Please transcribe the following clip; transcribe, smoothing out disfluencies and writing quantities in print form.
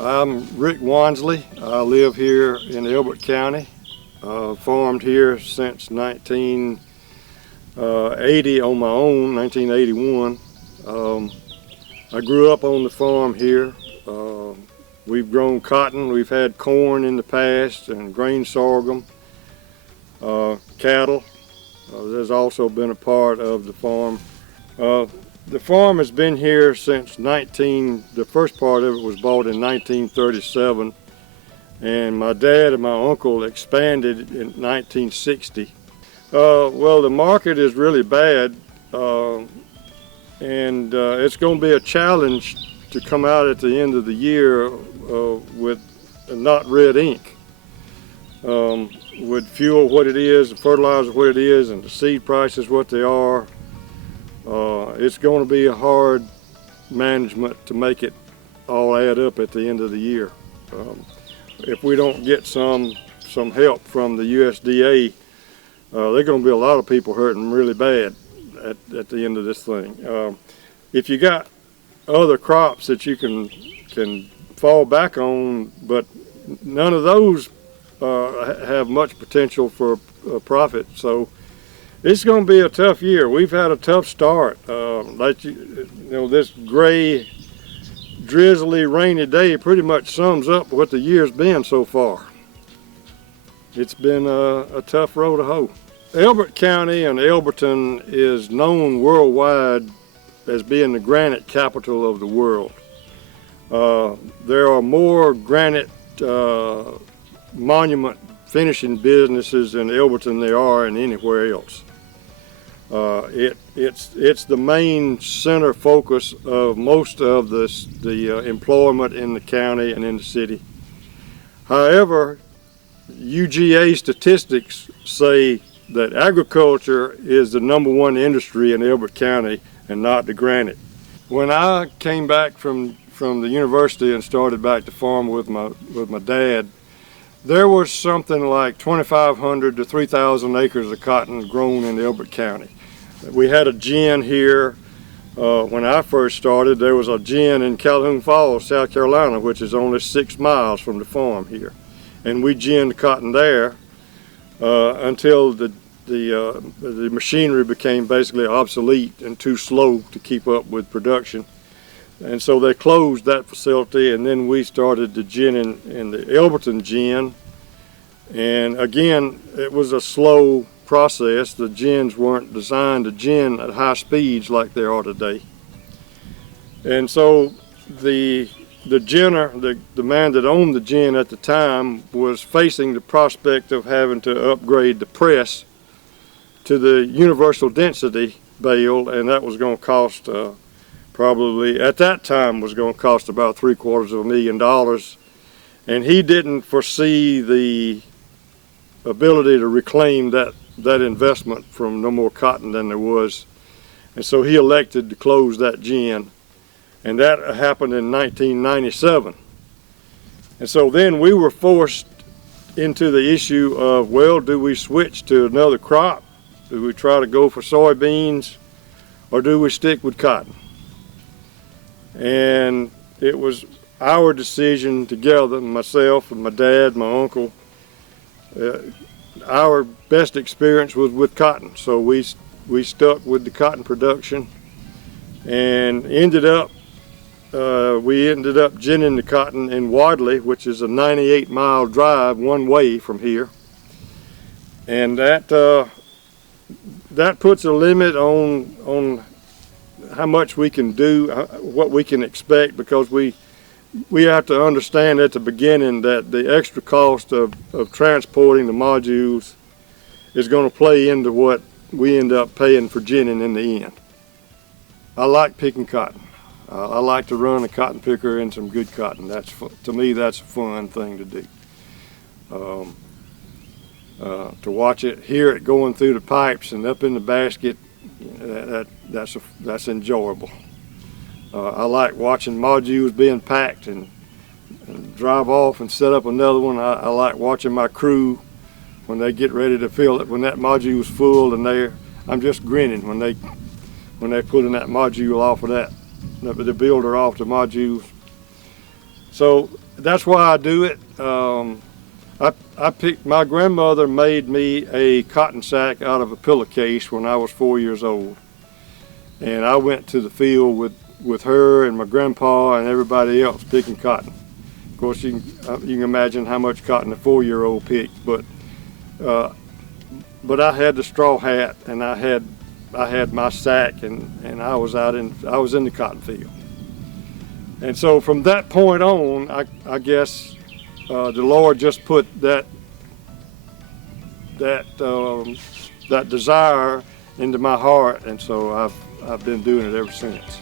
I'm Rick Wansley. I live here in Elbert County. Farmed here since 1980 on my own, 1981. I grew up on the farm here. We've grown cotton, we've had corn in the past and grain sorghum, cattle. There's also been a part of the farm. The farm has been here since the first part of it was bought in 1937, and my dad and my uncle expanded in 1960. Well, the market is really bad, and it's going to be a challenge to come out at the end of the year with not red ink. With fuel what it is, the fertilizer what it is, and the seed prices what they are. It's going to be a hard management to make it all add up at the end of the year. If we don't get some help from the USDA, there are going to be a lot of people hurting really bad at the end of this thing. If you got other crops that you can fall back on, but none of those have much potential for profit, so it's going to be a tough year. We've had a tough start. This gray, drizzly, rainy day pretty much sums up what the year's been so far. It's been a tough row to hoe. Elbert County and Elberton is known worldwide as being the granite capital of the world. There are more granite monument finishing businesses in Elberton than there are in anywhere else. It's the main center focus of most of the employment in the county and in the city. However, UGA statistics say that agriculture is the #1 industry in Elbert County and not the granite. When I came back from the university and started back to farm with my dad, there was something like 2,500 to 3,000 acres of cotton grown in Elbert County. We had a gin here. When I first started, there was a gin in Calhoun Falls, South Carolina, which is only 6 miles from the farm here. And we ginned cotton there until the machinery became basically obsolete and too slow to keep up with production. And so they closed that facility, and then we started the ginning in the Elberton gin. And again, it was a slow process. The gins weren't designed to gin at high speeds like they are today. And so the ginner, the man that owned the gin at the time, was facing the prospect of having to upgrade the press to the universal density bale, and that was going to cost probably, at that time, was going to cost about $750,000. And he didn't foresee the ability to reclaim that investment from no more cotton than there was. And so he elected to close that gin. And that happened in 1997. And so then we were forced into the issue of, well, do we switch to another crop? Do we try to go for soybeans, or do we stick with cotton? And it was our decision together, myself and my dad, my uncle. Our best experience was with cotton, so we stuck with the cotton production, and we ended up ginning the cotton in Wadley, which is a 98-mile drive one way from here. And that puts a limit on how much we can do, what we can expect, because we have to understand at the beginning that the extra cost of transporting the modules is going to play into what we end up paying for ginning in the end. I like picking cotton. I like to run a cotton picker in some good cotton. To me, that's a fun thing to do. To watch it, hear it going through the pipes and up in the basket, that's enjoyable. I like watching modules being packed and drive off and set up another one. I like watching my crew when they get ready to fill it. When that module's full, and I'm just grinning when they pulling that module off of that, the builder off the modules. So that's why I do it. My grandmother made me a cotton sack out of a pillowcase when I was 4 years old. And I went to the field with her and my grandpa and everybody else picking cotton. Of course, you can imagine how much cotton a 4-year-old picked, but I had the straw hat and I had my sack, and I was in the cotton field. And so from that point on, I guess the Lord just put that desire into my heart, and so I've been doing it ever since.